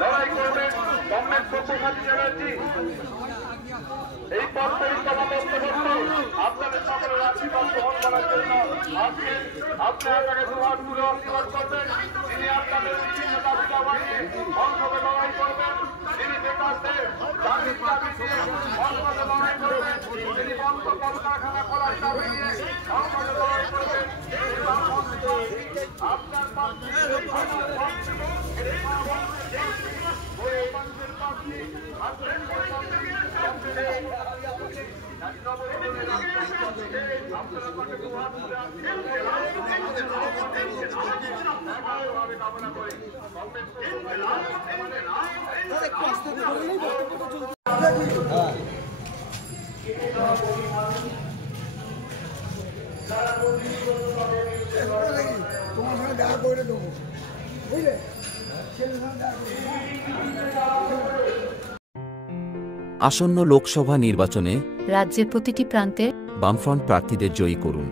লড়াই করবেন কমরেড সব্যসাচী চ্যাটার্জি। এই পথ পরিক্রমা করতে করতে আপনাদের সকলের আশীর্বাদ গ্রহণ করার জন্য আসছেন। আপনারা তাকে দুহাত তুলে আশীর্বাদ করবেন। তিনি আপনাদের বিভিন্ন দাবি দাবা নিয়ে সংসদে লড়াই করবেন। তিনি বেকারদের দাবির দাবি নিয়ে সংসদে লড়াই করবেন। তিনি বন্ধ কলকারখানা খোলার দাবি নিয়ে সংসদে লড়াই করবেন। আপনার তোমার সঙ্গে দেখা করে দেবো বুঝলে। আসন্ন লোকসভা নির্বাচনে রাজ্যের প্রতিটি প্রান্তে বামফ্রন্ট প্রার্থীদের জয়ী করুন।